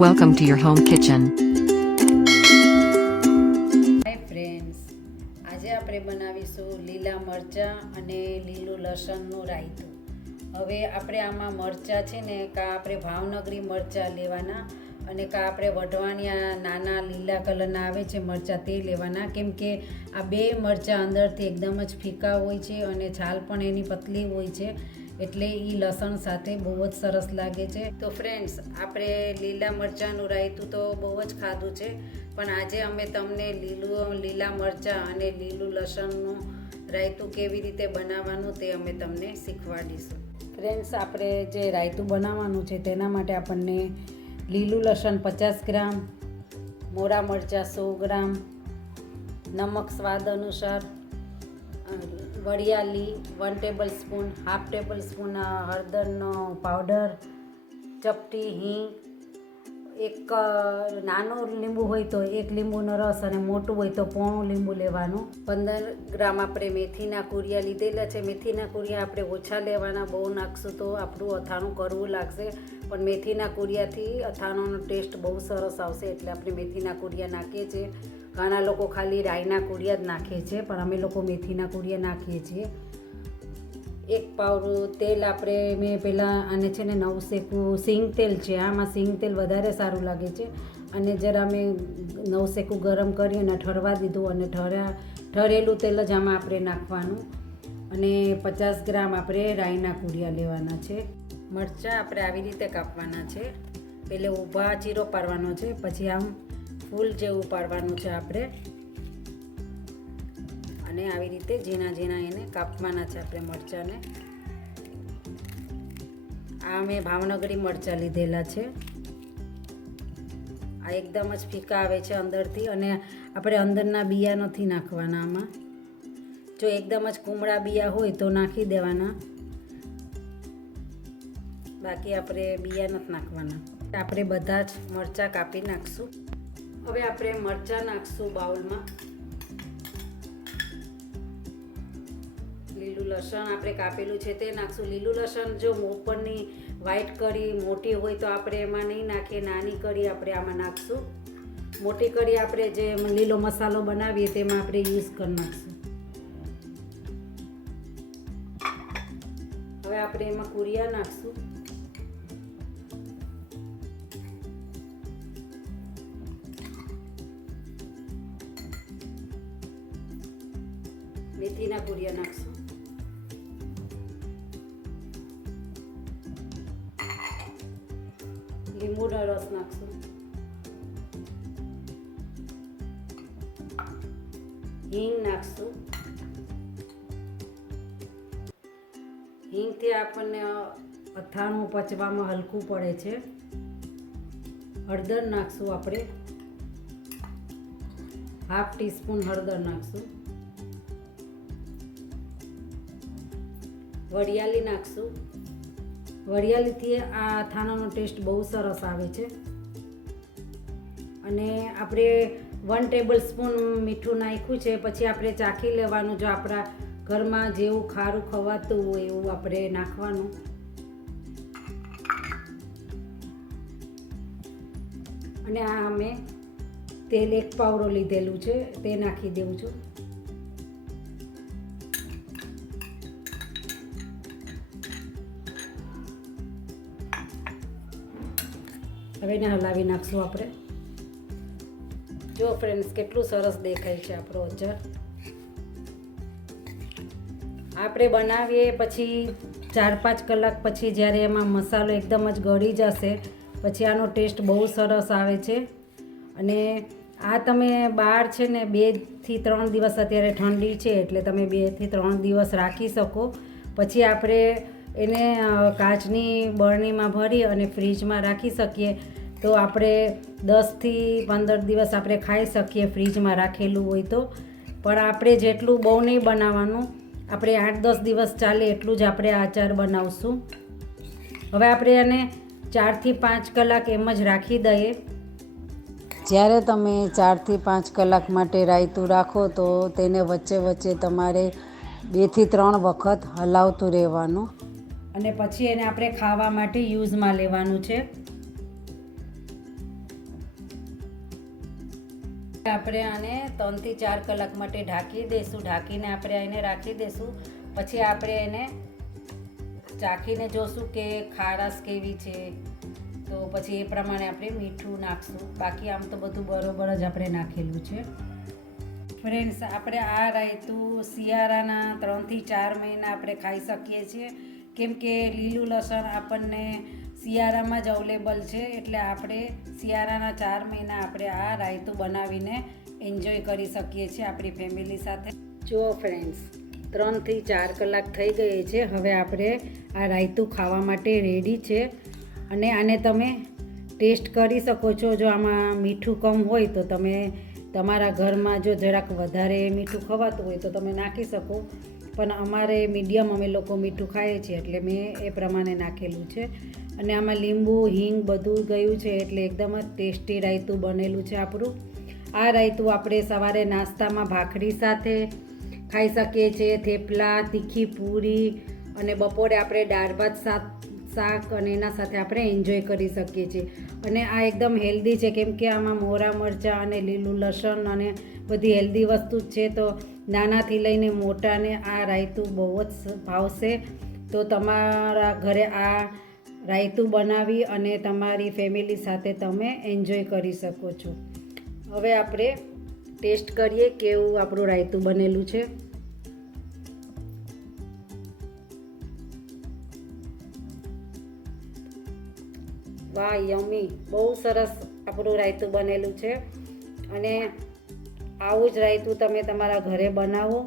Welcome to your home kitchen. Hi friends, આજે આપણે બનાવીશું લીલા મરચાં અને લીલું લસણનું રાયતું. હવે આપણે આમાં મરચાં છે ને કાં આપણે ભાવનગરી મરચાં લેવાના અને કાં આપણે વઢવાણિયા નાના લીલા કલરના આવે છે મરચાં તે લેવાના, કેમ કે આ બે મરચાં અંદરથી એકદમ જ ફીકા હોય છે અને છાલ પણ એની પતલી હોય છે, એટલે એ લસણ સાથે બહુ જ સરસ લાગે છે. તો ફ્રેન્ડ્સ, આપણે લીલા મરચાંનું રાયતું તો બહુ જ ખાધું છે, પણ આજે અમે તમને લીલા મરચાં અને લીલું લસણનું રાયતું કેવી રીતે બનાવવાનું તે અમે તમને શીખવાડીશું. ફ્રેન્ડ્સ, આપણે જે રાયતું બનાવવાનું છે તેના માટે આપણને લીલું લસણ 50 ગ્રામ, મોરા મરચાં 100 ગ્રામ, નમક સ્વાદ અનુસાર, વરિયાળી 1 tablespoon, half tablespoon હળદરનો પાવડર, ચપટી હિંગ, એક નાનું લીંબુ હોય તો 1 લીંબુનો રસ અને મોટું હોય તો પોણું લીંબુ લેવાનું. 15 ગ્રામ આપણે મેથીના કુરિયા લીધેલા છે. મેથીના કુરિયા આપણે ઓછા લેવાના, બહુ નાખશું તો આપણું અથાણું કરવું લાગશે, પણ મેથીના કુરિયાથી અથાણાંનો ટેસ્ટ બહુ સરસ આવશે, એટલે આપણે મેથીના કુરિયા નાખીએ છીએ. ઘણા લોકો ખાલી રાઈના કુરિયા જ નાખે છે, પણ અમે લોકો મેથીના કુરિયા નાખીએ છીએ. 1 પાવડું તેલ મેં પહેલાં આને છે ને નવશેકું સિંગ તેલ છે, આમાં સિંગ તેલ વધારે સારું લાગે છે, અને જરા મેં નવશેકું ગરમ કરી અને ઠરવા દીધું, અને ઠરેલું તેલ જ આમાં આપણે નાખવાનું. અને 50 ગ્રામ આપણે રાઈના કુરિયા લેવાના છે. મરચાં આપણે આવી રીતે કાપવાના છે. પહેલે ઊભા ચીરો પાડવાનો છે, પછી આમ ફૂલ જેવું પાડવાનું છે આપણે, અને આવી રીતે ઝીણા ઝીણા એને કાપવાના છે આપણે મરચાંને. આ મેં ભાવનગરી મરચાં લીધેલા છે. આ એકદમ જ ફીકા આવે છે અંદરથી, અને આપણે અંદરના બિયા નથી નાખવાના આમાં. જો એકદમ જ કુમળા બિયા હોય તો નાખી દેવાના, બાકી આપણે બિયા નથી નાખવાના. આપણે બધા જ મરચાં કાપી નાખશું. હવે આપણે મરચાં નાખશું બાઉલમાં. લીલું લસણ આપણે કાપેલું છે તે નાખશું. લીલું લસણ જો ઉપરની વ્હાઈટ કરી મોટી હોય તો આપણે એમાં નહીં નાખીએ, નાની કરી આપણે આમાં નાખશું. મોટી કરી આપણે જે લીલો મસાલો બનાવીએ તેમાં આપણે યુઝ કરી નાખશું. હવે આપણે એમાં કુરિયા નાખશું. મેથીના કુરિયા નાખશું. લીંબુનો રસ નાખશું. હિંગ નાખશું. હિંગથી આપણને અથાણું પચવામાં હલકું પડે છે. હળદર નાખશું આપણે. હાફ ટીસ્પૂન હળદર નાખશું. વરિયાળી નાખશું. વરિયાળીથી આ અથાણાનો ટેસ્ટ બહુ સરસ આવે છે. અને આપણે 1 ટેબલ સ્પૂન મીઠું નાખ્યું છે. પછી આપણે ચાખી લેવાનું, જો આપણા ઘરમાં જેવું ખારું ખવાતું હોય એવું આપણે નાખવાનું. અને આ મેં તેલ 1 પાવડો લીધેલું છે તે નાખી દઉં છું. હવે એને હલાવી નાખશું આપણે. જો ફ્રેન્ડ્સ, કેટલું સરસ દેખાય છે આપણો અચાર. આપણે બનાવીએ પછી 4-5 કલાક પછી જ્યારે એમાં મસાલો એકદમ જ ગળી જશે પછી આનો ટેસ્ટ બહુ સરસ આવે છે. અને આ તમે બહાર છે ને 2 થી 3 દિવસ, અત્યારે ઠંડી છે એટલે તમે 2 થી 3 દિવસ રાખી શકો. પછી આપણે એને કાચની બરણીમાં ભરી અને ફ્રીજમાં રાખી શકીએ, તો આપણે 10 થી 15 દિવસ આપણે ખાઈ શકીએ ફ્રીજમાં રાખેલું હોય તો. પણ આપણે જેટલું બહુ નહીં બનાવવાનું, આપણે 8-10 દિવસ ચાલે એટલું જ આપણે આ અચાર બનાવશું. હવે આપણે એને 4 થી 5 કલાક એમ જ રાખી દઈએ. જ્યારે તમે 4 થી 5 કલાક માટે રાયતું રાખો તો તેને વચ્ચે વચ્ચે તમારે 2 થી 3 વખત હલાવતું રહેવાનું. અને પછી એને આપણે ખાવા માટે યુઝમાં લેવાનું છે. આપણે આને 3 થી 4 કલાક માટે ઢાંકી દઈશું. ઢાંકીને આપણે એને રાખી દઈશું. પછી આપણે એને ચાખીને જોશું કે ખારાશ કેવી છે, તો પછી એ પ્રમાણે આપણે મીઠું નાખશું. બાકી આમ તો બધું બરોબર જ આપણે નાખેલું છે. ફ્રેન્ડ્સ, આપણે આ રાયતું શિયાળાના 3 થી 4 મહિના આપણે ખાઈ શકીએ છીએ, કેમ કે લીલું લસણ આપણને શિયાળામાં જ અવેલેબલ છે. એટલે આપણે શિયાળાના 4 મહિના આપણે આ રાયતું બનાવીને એન્જોય કરી શકીએ છીએ આપણી ફેમિલી સાથે. જુઓ ફ્રેન્ડ્સ, 3 થી 4 કલાક થઈ ગઈ છે. હવે આપણે આ રાયતું ખાવા માટે રેડી છે. અને આને તમે ટેસ્ટ કરી શકો છો. જો આમાં મીઠું કમ હોય તો તમે તમારા ઘરમાં જો જરાક વધારે મીઠું ખવાતું હોય તો તમે નાખી શકો, પણ અમારે મીડિયમ અમે લોકો મીઠું ખાઈએ છીએ એટલે મેં એ પ્રમાણે નાખેલું છે. અને આમાં લીંબુ, હિંગ બધું ગયું છે એટલે એકદમ જ ટેસ્ટી રાયતું બનેલું છે આપણું. આ રાયતું આપણે સવારે નાસ્તામાં ભાખરી સાથે ખાઈ શકીએ છીએ, થેપલા, તીખી પૂરી, અને બપોરે આપણે દાળ ભાત શાક અને એના સાથે આપણે એન્જોય કરી શકીએ છીએ. અને આ એકદમ હેલ્ધી છે, કેમ કે આમાં મોરા મરચાં અને લીલું લસણ અને બધી હેલ્ધી વસ્તુ જ છે. તો નાનાથી લઈને મોટાને આ રાયતું બહુ જ ભાવશે. તો તમારા ઘરે આ રાયતું બનાવી અને તમારી ફેમિલી સાથે તમે એન્જોય કરી શકો છો. હવે આપણે ટેસ્ટ કરીએ કેવું આપણું રાયતું બનેલું છે. વાહ, યમી! બહુ સરસ આપણું રાયતું બનેલું છે. અને આવું જ રાયતું તમે તમારા ઘરે બનાવો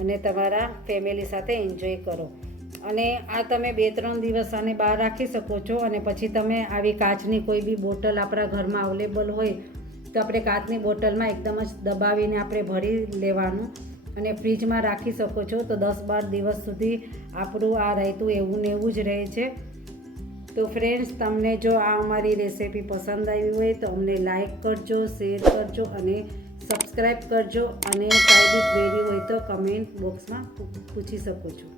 અને તમારા ફેમિલી સાથે એન્જોય કરો. અને આ તમે 2-3 દિવસ આને બહાર રાખી શકો છો. અને પછી તમે આવી કાચની કોઈ બી બોટલ આપણા ઘરમાં અવેલેબલ હોય તો આપણે કાચની બોટલમાં એકદમ જ દબાવીને આપણે ભરી લેવાનું અને ફ્રીજમાં રાખી શકો છો. તો 10-12 દિવસ સુધી આપણું આ રાયતું એવું ને એવું જ રહે છે. તો ફ્રેન્ડ્સ, તમને જો આ અમારી રેસીપી પસંદ આવી હોય તો અમને લાઈક કરજો, શેર કરજો અને સબસ્ક્રાઈબ કરજો. અને કાંઈ બી ક્વેરી હોય તો કમેન્ટ બોક્સમાં પૂછી શકો છો.